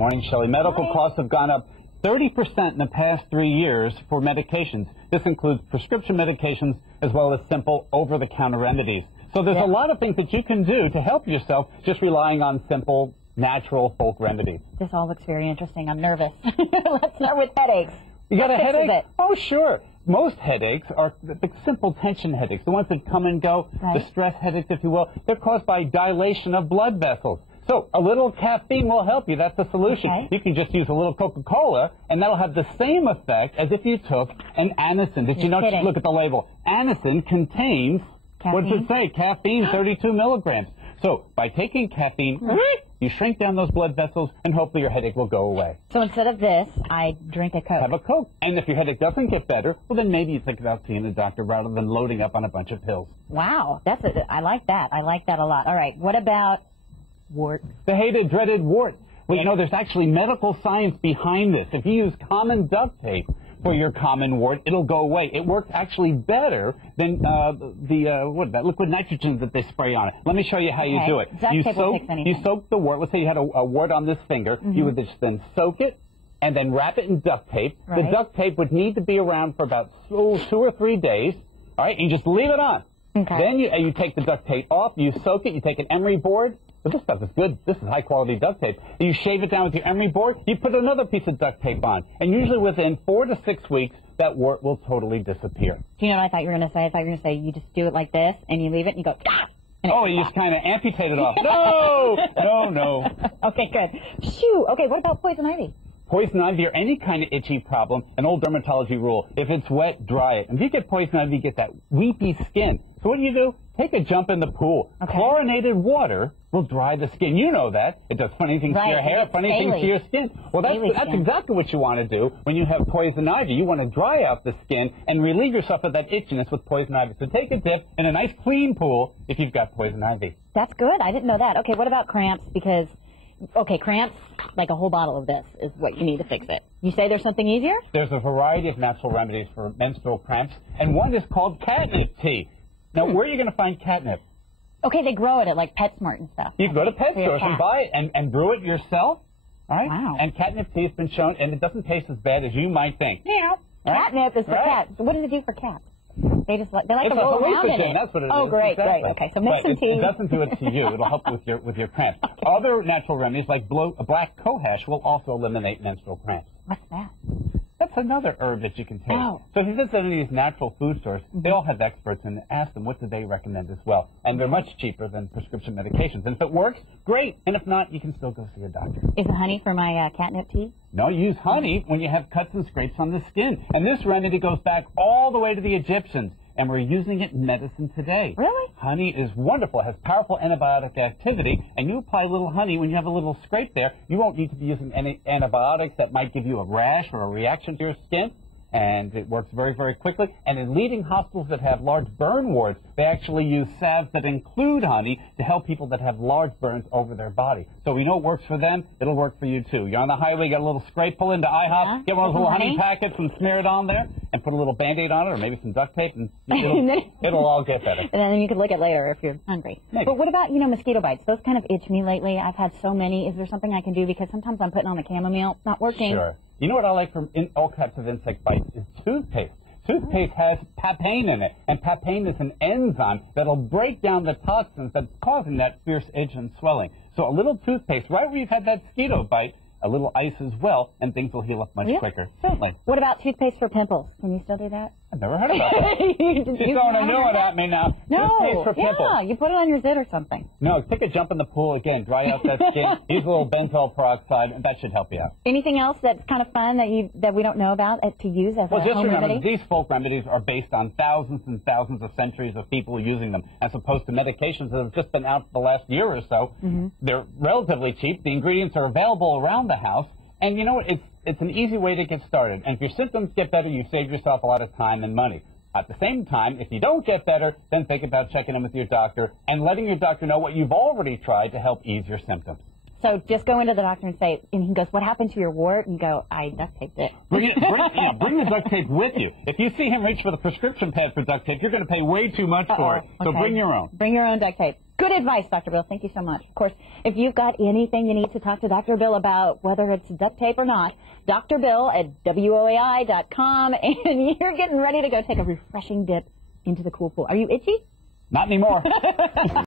morning, Shelley. Medical Hi. costs have gone up 30% in the past 3 years for medications. This includes prescription medications as well as simple over-the-counter remedies. So there's a lot of things that you can do to help yourself just relying on simple, natural folk remedies. This all looks very interesting. I'm nervous. Let's start with headaches. You got a What fixes headache? it? Oh, sure. Most headaches are the simple tension headaches, the ones that come and go, Right. the stress headaches, if you will. They're caused by dilation of blood vessels. So a little caffeine will help you. That's the solution. Okay. You can just use a little Coca-Cola, and that'll have the same effect as if you took an Anisin. Did you know? kidding. Look at the label. Anisin contains, what does it say? Caffeine, 32 milligrams. So by taking caffeine, you shrink down those blood vessels, and hopefully your headache will go away. So instead of this, I drink a Coke. Have a Coke. And if your headache doesn't get better, well, then maybe you think about seeing a doctor rather than loading up on a bunch of pills. Wow, I like that. I like that a lot. All right, what about warts? The hated, dreaded wart. Well, you know, there's actually medical science behind this. If you use common duct tape for your common wart, it'll go away. It works actually better than that liquid nitrogen that they spray on it. Let me show you how you do it. Duct You tape will fix anything. you soak the wart. Let's say you had a wart on this finger. You would just then soak it and then wrap it in duct tape. Right. The duct tape would need to be around for about 2 or 3 days. All right, and you just leave it on. Okay. Then you take the duct tape off, you soak it, you take an emery board. But this stuff is good. This is high-quality duct tape. You shave it down with your emery board, you put another piece of duct tape on. And usually within 4 to 6 weeks, that wart will totally disappear. Do you know what I thought you were going to say? I thought you were going to say you just do it like this, and you leave it, and you go, ah! And Oh, you just kind of amputate it off. No. Okay, good. Shoo! Okay, what about poison ivy? Poison ivy or any kind of itchy problem, an old dermatology rule, if it's wet, dry it. And if you get poison ivy, you get that weepy skin. So what do? Take a jump in the pool. Okay. Chlorinated water will dry the skin. You know that. It does funny things to your hair, funny things to your skin. Well, that's exactly what you want to do when you have poison ivy. You want to dry out the skin and relieve yourself of that itchiness with poison ivy. So take a dip in a nice clean pool if you've got poison ivy. That's good. I didn't know that. Okay, what about cramps? Because, okay, cramps, like a whole bottle of this is what you need to fix it. You say there's something easier? There's a variety of natural remedies for menstrual cramps, and one is called catnip tea. Now, where are you going to find catnip? Okay, they grow it at like PetSmart and stuff. You can go to pet For your stores and cat. buy it and brew it yourself. All right? Wow. And catnip tea has been shown, and it doesn't taste as bad as you might think. Yeah. Right? Catnip is for Right. cats. So what does it do for cats? They just like to It's a roll around in hallucinogen. it. That's what it is. Oh, great, Exactly. great. Okay, so make But some tea. It doesn't do it to you. It'll help with your cramps. Other natural remedies like black cohosh will also eliminate menstrual cramps. What's that? That's another herb that you can take. Oh. So if you visit any of these natural food stores, they all have experts and ask them what do they recommend as well. And they're much cheaper than prescription medications. And if it works, great. And if not, you can still go see a doctor. Is the honey for my catnip tea? No, use honey when you have cuts and scrapes on the skin. And this remedy goes back all the way to the Egyptians. And we're using it in medicine today. Really? Honey is wonderful. It has powerful antibiotic activity. And you apply a little honey when you have a little scrape there. You won't need to be using any antibiotics that might give you a rash or a reaction to your skin. And it works very, very quickly. And in leading hospitals that have large burn wards, they actually use salves that include honey to help people that have large burns over their body. So we know it works for them. It'll work for you, too. You're on the highway, got a little scrape, pull into IHOP, get one of those little honey packets and smear it on there, and put a little Band-Aid on it, or maybe some duct tape, and it'll all get better. And then you could lick it later if you're hungry. Maybe. But what about, mosquito bites? Those kind of itch me lately. I've had so many. Is there something I can do? Because sometimes I'm putting on the chamomile. It's not working. Sure. You know what I like from all types of insect bites is toothpaste. Toothpaste has papain in it, and papain is an enzyme that'll break down the toxins that's causing that fierce itch and swelling. So a little toothpaste, right where you've had that mosquito bite, a little ice as well, and things will heal up much quicker. Certainly. What about toothpaste for pimples? Can you still do that? I've never heard about that. She's throwing a new one at me now. No. Toothpaste for pimples. Yeah, you put it on your zit or something. No, take a jump in the pool again, dry out that skin, use a little benzoyl peroxide, and that should help you out. Anything else that's kind of fun that we don't know about to use as a Well, just home remember, remedy? these folk remedies are based on thousands and thousands of centuries of people using them, as opposed to medications that have just been out for the last year or so. They're relatively cheap. The ingredients are available around the house. And you know what? It's an easy way to get started. And if your symptoms get better, you save yourself a lot of time and money. At the same time, if you don't get better, then think about checking in with your doctor and letting your doctor know what you've already tried to help ease your symptoms. So just go into the doctor and say, and he goes, what happened to your wart? And you go, I duct taped it. Bring the duct tape with you. If you see him reach for the prescription pad for duct tape, you're going to pay way too much for it. So bring your own. Bring your own duct tape. Good advice, Dr. Bill. Thank you so much. Of course, if you've got anything you need to talk to Dr. Bill about, whether it's duct tape or not, Dr. Bill at WOAI.com, and you're getting ready to go take a refreshing dip into the cool pool. Are you itchy? Not anymore.